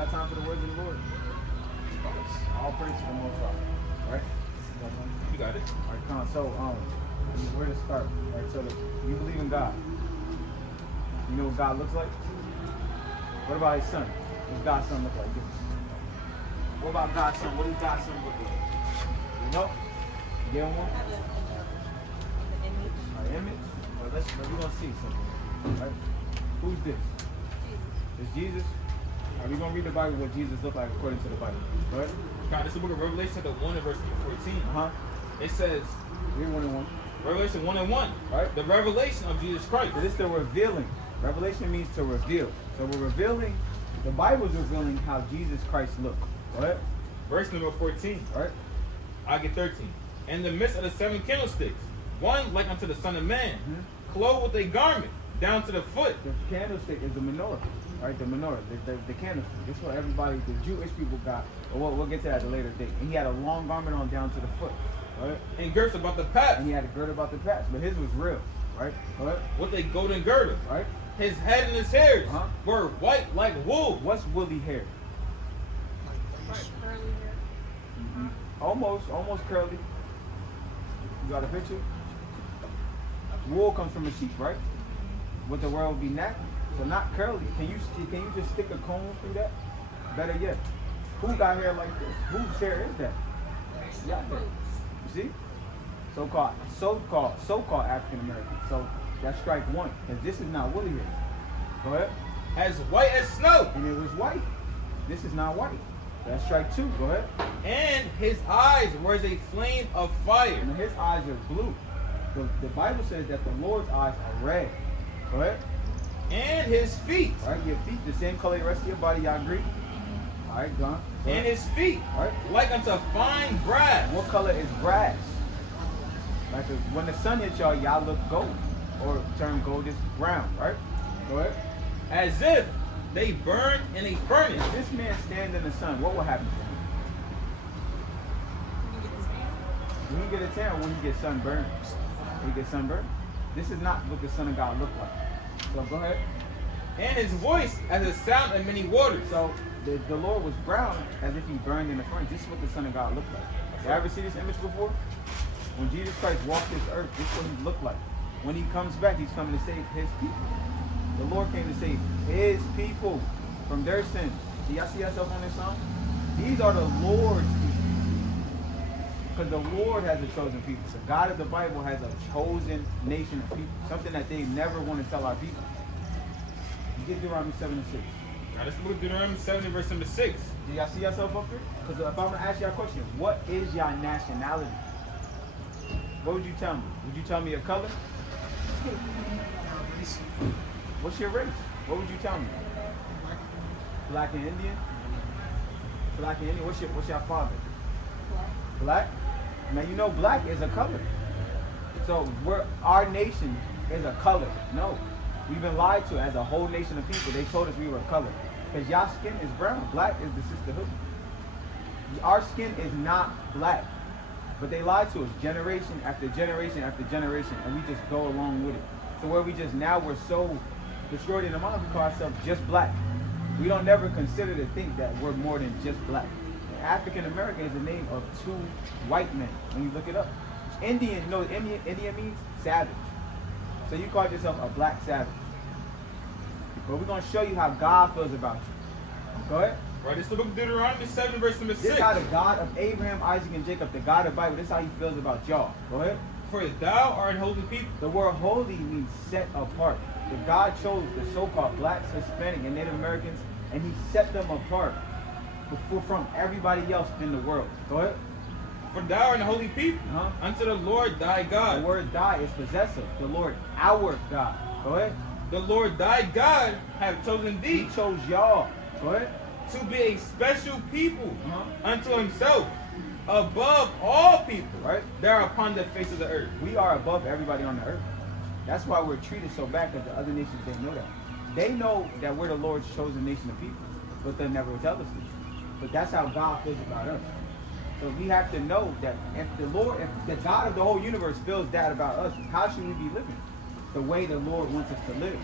got time for the words of the Lord? All praise to the Most High. Right? You got it. All right, come on. So, where to start? All right, so you believe in God. You know what God looks like? What about his son? What does God's son look like? What about God's son? What does God's son look like? You know? You get one? Our image? Well, we're going to see something. Right? Who's this? It's Jesus. Are we going to read the Bible what Jesus looked like according to the Bible? Right? God, this is the book of Revelation, chapter 1 and verse 14. It says, read 1 and 1. Revelation 1 and 1. Right? The revelation of Jesus Christ. So this is the revealing. Revelation means to reveal. So we're revealing, the Bible's revealing how Jesus Christ looked. Right? Verse number 14. Right? I get 13. In the midst of the 7 candlesticks, one like unto the Son of Man, clothed with a garment down to the foot. The candlestick is the menorah. Right? The menorah, the candlestick. This is what everybody, the Jewish people got. But we'll get to that at a later date. And he had a long garment on down to the foot. Right? And girths about the paps. And he had a girdle about the paps. But his was real. Right? Right? With a golden girdle. Right? His head and his hairs were white like wool. What's woolly hair? Curly hair. Almost curly. You got a picture? Wool comes from a sheep, right? What the word would be neck. So not curly. Can you just stick a comb through that? Better yet, who got hair like this? Whose hair is that? Yeah. You see? So-called African American. So that's strike one, because this is not woolly hair. Go ahead. As white as snow. And it was white. This is not white. That's strike two. Go ahead. And his eyes were as a flame of fire. And his eyes are blue. The Bible says that the Lord's eyes are red. Go ahead. And his feet. All right, your feet the same color the rest of your body. Y'all agree? All right, go on. And his feet, like unto fine brass. What color is brass? Like when the sun hits y'all, y'all look gold, or turn gold is brown, right? Go ahead. As if they burned in a furnace. If this man stand in the sun, what will happen to him? When he get a tan, when he get sunburned. When he get sunburned. This is not what the Son of God looked like. So go ahead. And his voice as the sound of many waters. So the Lord was brown as if he burned in the furnace. This is what the Son of God looked like. You ever see this image before? When Jesus Christ walked this earth, this is what he looked like. When he comes back, he's coming to save his people. The Lord came to save his people from their sins. Do y'all see yourself on this song? These are the Lord's people. Because the Lord has a chosen people. The God of the Bible has a chosen nation of people. Something that they never want to tell our people. You get Deuteronomy 7 and 6. Now let's look at Deuteronomy 7 verse number 6. Do y'all see yourself up there? Because if I'm going to ask y'all a question, what is your nationality? What would you tell me? Would you tell me your color? What's your race? What would you tell me? Black and Indian? Black and Indian. What's your father? Black? Now you know black is a color. So our nation is a color. No. We've been lied to as a whole nation of people. They told us we were a color. Because y'all skin is brown. Black is the sisterhood. Our skin is not black. But they lied to us generation after generation after generation. And we just go along with it. So where we're so destroyed in the mind, we call ourselves just black. We don't never consider to think that we're more than just black. African American is the name of two white men when you look it up. Indian, you know what Indian means? Savage. So you call yourself a black savage. But we're going to show you how God feels about you. Go ahead. Right, it's the book of Deuteronomy 7 verse number 6. This is how the God of Abraham, Isaac, and Jacob, the God of the Bible, this is how he feels about y'all. Go ahead. For thou art an holy people. The word holy means set apart. The God chose the so-called blacks, Hispanic, and Native Americans, and he set them apart from everybody else in the world. Go ahead. For thou art a holy people unto the Lord thy God. The word thy is possessive. The Lord our God. Go ahead. The Lord thy God have chosen thee. He chose y'all. Go ahead. To be a special people unto himself, above all people that are upon the face of the earth. We are above everybody on the earth. That's why we're treated so bad, because the other nations didn't know that. They know that we're the Lord's chosen nation of people, but they'll never tell us this. But that's how God feels about us. So we have to know that if the God of the whole universe feels that about us, how should we be living? The way the Lord wants us to live.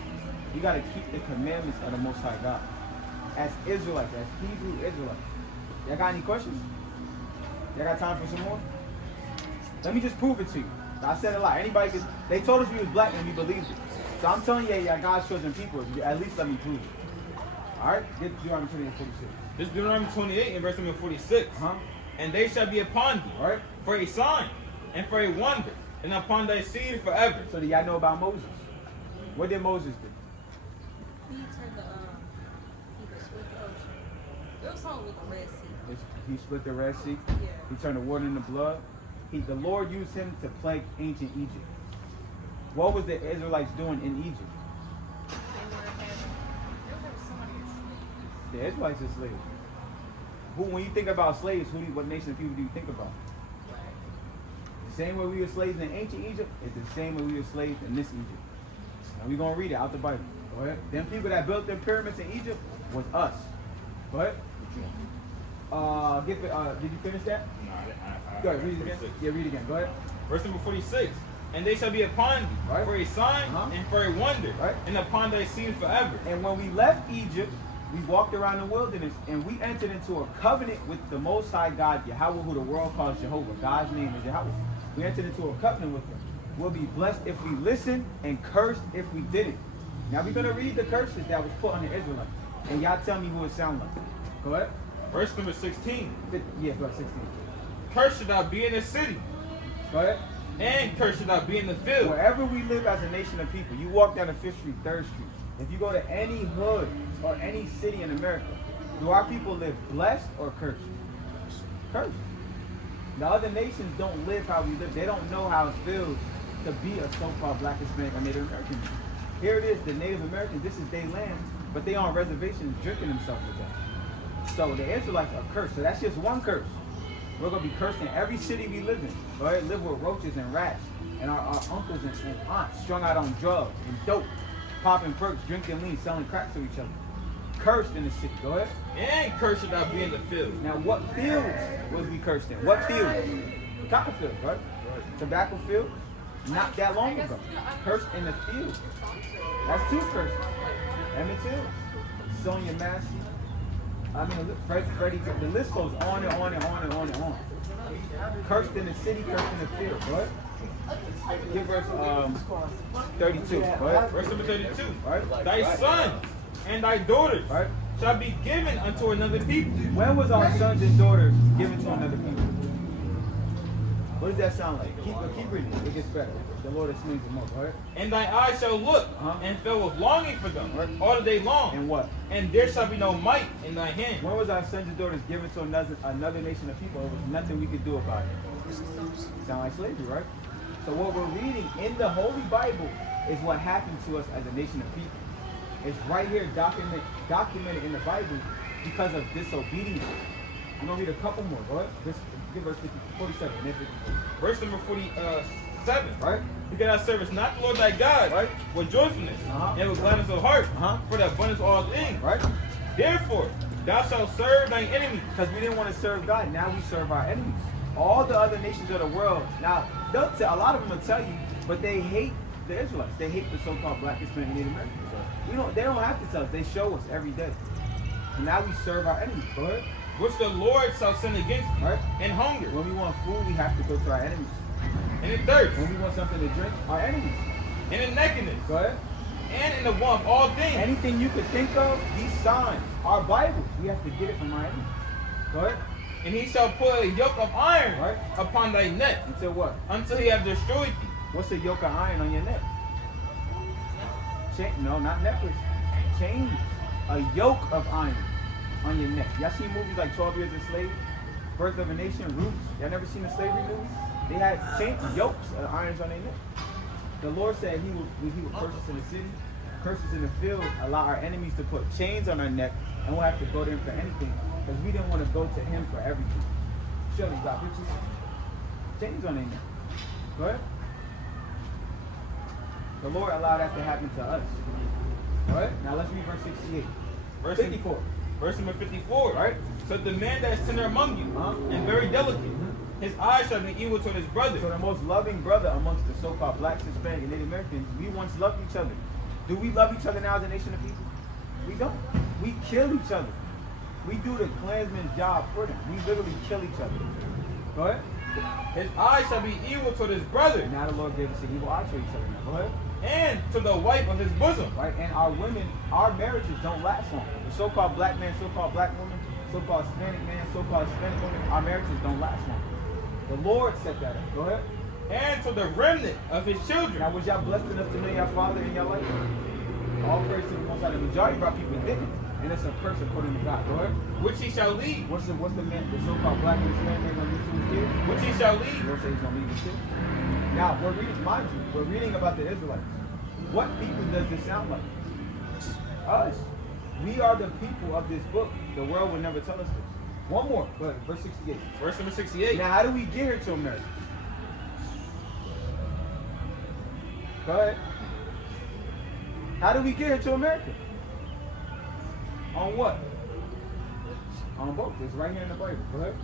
You got to keep the commandments of the Most High God. as Israelites, as Hebrew Israelites. Y'all got any questions? Y'all got time for some more? Let me just prove it to you. I said a lot. Anybody could, they told us we was black and we believed it. So I'm telling you, yeah, God's chosen people. At least let me prove it. Alright? Get Deuteronomy 28 and 46. This is Deuteronomy 28 and verse number 46. And they shall be upon thee Right? for a sign and for a wonder, and upon thy seed forever. So do y'all know about Moses? What did Moses do? He turned he split the ocean. It was something with the Red Sea. He split the Red Sea. Yeah. He turned the water into blood. The Lord used him to plague ancient Egypt. What was the Israelites doing in Egypt? They were having somebody as slaves. The Israelites are slaves. When you think about slaves, what nation of people do you think about? Black. The same way we were slaves in ancient Egypt, it's the same way we were slaves in this Egypt. Now we're going to read it out the Bible. Go ahead. Them people that built them pyramids in Egypt was us. Go ahead. Did you finish that? No, Go ahead, read it again. 46. Yeah, read it again. Go ahead. Verse number 46. And they shall be upon thee Right. for a sign and for a wonder, Right. and upon thy seed forever. And when we left Egypt, we walked around the wilderness and we entered into a covenant with the Most High God, Yahweh, who the world calls Jehovah. God's name is Yahweh. We entered into a covenant with him. We'll be blessed if we listen and cursed if we didn't. Now we're going to read the curses that was put on the Israelites. And y'all tell me who it sound like. Go ahead. Verse number 16. Yeah, go ahead, 16. Cursed shall thou be in the city, Go ahead. and cursed shall thou be in the field. Wherever we live as a nation of people, you walk down the 5th Street, 3rd Street. If you go to any hood or any city in America, do our people live blessed or cursed? Cursed. The other nations don't live how we live. They don't know how it feels to be a so-called Black, Hispanic, or Native American. Here it is, the Native Americans, this is their land, but they on reservations drinking themselves to death. So the Israelites are cursed. So that's just one curse. We're going to be cursed in every city we live in. All right? Live with roaches and rats. And our uncles and aunts strung out on drugs and dope. Popping perks, drinking lean, selling crack to each other. Cursed in the city. Go ahead. And cursed shall thou be in the field. Now, what fields was we cursed in? What fields? Cotton fields, right? Tobacco fields? Not that long ago. Cursed in the field. That's 2 curses. Emmett Till, Sonia Massey. I mean, Freddie, the list goes on and on and on and on and on. Cursed in the city, cursed in the field. Go ahead. Give verse 32. Go ahead. Verse number 32. Right. Thy sons and thy daughters Right. shall be given unto another people. When was our sons and daughters given to another people? What does that sound like? Keep reading. It gets better. The Lord explains it more. Go ahead. And thy eyes shall look Uh-huh. and fill with longing for them Right. all the day long. And what? And there shall be no might in thy hand. When was our sons and daughters given to another nation of people? There was nothing we could do about it. Sound like slavery, right? So what we're reading in the Holy Bible is what happened to us as a nation of people. It's right here documented in the Bible because of disobedience. I'm going to read a couple more. Go ahead. Give verse 47. And then 54. Verse number 47. Right? Because thou servest not the Lord thy God Right. with joyfulness Uh-huh. and with gladness of heart Uh-huh. for the abundance of all things. Right? Therefore, thou shalt serve thine enemies. Because we didn't want to serve God. Now we serve our enemies. All the other nations of the world. Now, they'll tell, a lot of them will tell you, but they hate the Israelites. They hate the so-called Black, Hispanic, Native Americans. So they don't have to tell us. They show us every day. And now we serve our enemies. Go ahead. Which the Lord shall send against thee, Right. and hunger, When we want food, we have to go to our enemies. and in thirst, When we want something to drink, our enemies. and in nakedness, Go ahead. and in the want of all things. Anything you could think of, these signs, our Bibles, we have to get it from our enemies. Go ahead. And he shall put a yoke of iron Right. upon thy neck, Until what? until he have destroyed thee. What's a yoke of iron on your neck? No, not necklace. Chains. A yoke of iron on your neck. Y'all seen movies like 12 Years a Slave, Birth of a Nation, Roots? Y'all never seen a slavery movie? They had chains, yokes of irons on their neck. The Lord said he will curse us in the city, curse us in the field, allow our enemies to put chains on our neck, and we'll have to go to him for anything. Because we didn't want to go to him for everything. Show me, got pictures? Chains on their neck. Go ahead. The Lord allowed that to happen to us. All right? Now let's read verse 68. Verse 54. Verse number 54. Right? So the man that is tender among you, Uh-huh. and very delicate, his eyes shall be evil toward his brother. So the most loving brother amongst the so-called Blacks, Hispanic, and Native Americans, we once loved each other. Do we love each other now as a nation of people? We don't. We kill each other. We do the Klansman's job for them. We literally kill each other. Go ahead. His eye shall be evil to his brother, And now the Lord gave us an evil eye to each other. Now, go ahead. and to the wife of his bosom. Right? And our women, our marriages don't last long. The so-called black man, so-called black woman, so-called Hispanic man, so-called Hispanic woman, our marriages don't last long. The Lord set that up. Go ahead. And to the remnant of his Now, children. was y'all blessed enough to know your father in your life? All praise to the Most High. The majority of our people didn't. And it's a curse according to God. Go ahead. Which he shall lead. What's the man, the so-called black and Hispanic man going to do to his kids? Which he shall The lead. Lord says he's going to lead his kids. Now, we're reading, mind you, we're reading about the Israelites. What people does this sound like? Us. We are the people of this book. The world would never tell us this. One more. Go ahead. Verse 68. Verse number 68. Now, how do we get here to America? Go ahead. How do we get here to America? On what? On both. It's right here in the Bible. Go ahead.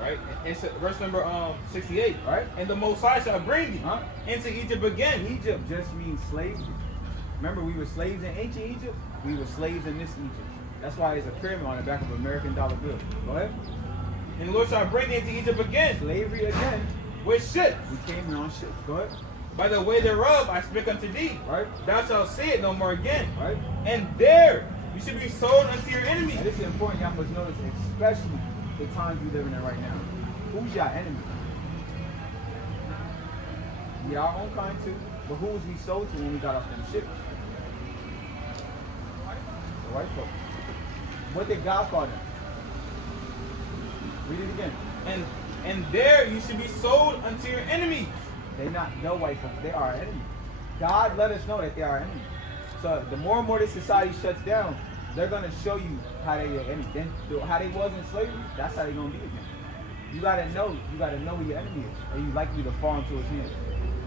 Right? It's verse number 68. Right? And the Most High shall bring thee Huh? into Egypt again. Egypt just means slavery. Remember, we were slaves in ancient Egypt. We were slaves in this Egypt. That's why there's a pyramid on the back of an American dollar bill. Go ahead. And the Lord shall bring thee into Egypt again Slavery again. with ships. We came here on ships. Go ahead. By the way thereof I speak unto thee. Right? Thou shalt see it no more again. Right? And there you should be sold unto your enemy. And this is important. Y'all must notice, especially the times we living in right now. Who's your enemy? We our own kind too. But who was we sold to when we got off them ships? The white folks. What did God call them? Read it again. And there you should be sold unto your enemies. They not no white folks. They are our enemy. God let us know that they are our enemy. So the more and more this society shuts down, they're gonna show you how they your enemy. Then how they was in slavery, that's how they gonna be again. You gotta know who your enemy is, or you likely to fall into his hands.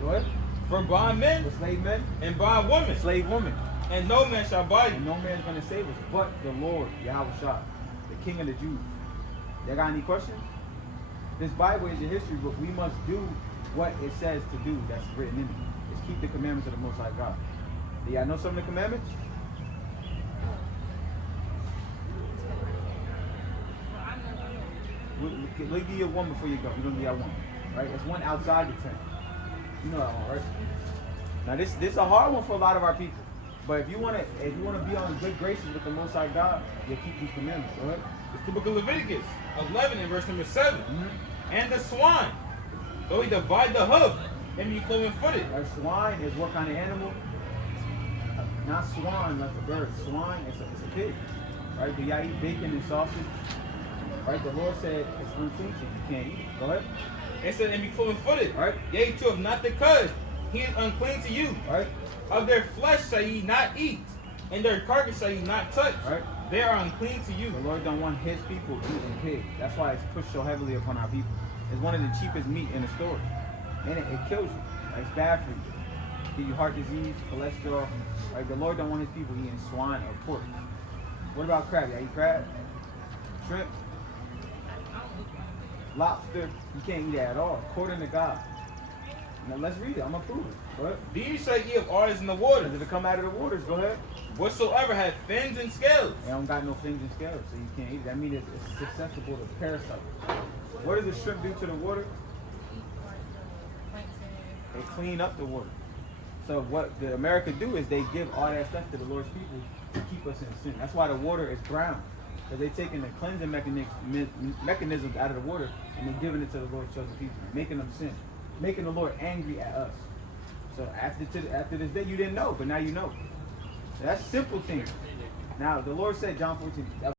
Go ahead. For bondmen For slave men, and bondwomen, slave women, and no man shall buy and you. no man's gonna save us but the Lord, Yahweh Shah, the King of the Jews. Y'all got any questions? This Bible is your history book. We must do what it says to do that's written in it. Is keep the commandments of the Most High God. Do y'all know some of the commandments? We'll give you one before you go. We're gonna give y'all one. Right? There's one outside the tent. You know that one, right? Now this is a hard one for a lot of our people. But if you wanna be on good graces with the Most High God, you keep these commandments. Go ahead. It's the book of Leviticus 11 and verse number 7. And the swine, though he divide the hoof, and be cloven footed. Right? Swine is what kind of animal? Not swan like the bird. Swine is a pig. Right? Do y'all eat bacon and sausage? Right? The Lord said it's unclean to you. You can't eat it. Go ahead. It said, and be cloven footed. Right? Yea, too, if not because he is unclean to you. Right? Of their flesh shall ye not eat, and their carcass shall ye not touch. Right? They are unclean to you. The Lord don't want his people eating pig. That's why it's pushed so heavily upon our people. It's one of the cheapest meat in the stores. And it kills you. Like, it's bad for you. Give you heart disease, cholesterol. Right? The Lord don't want his people eating swine or pork. What about crab? Y'all eat crab? Shrimp? Lobster? You can't eat that at all. According to God. Now let's read it. I'm going to prove it. Go ahead. These shall ye of otters in the waters, If it come out of the waters, go ahead. whatsoever have fins and scales. They don't got no fins and scales, so you can't eat it. That means it's susceptible to parasites. What does the shrimp do to the water? They clean up the water. So what the America do is they give all that stuff to the Lord's people to keep us in sin. That's why the water is brown. Because they're taking the cleansing mechanisms out of the water and they're giving it to the Lord's chosen people, making them sin, making the Lord angry at us. So after this day, you didn't know, but now you know. That's simple things. Now, the Lord said, John 14,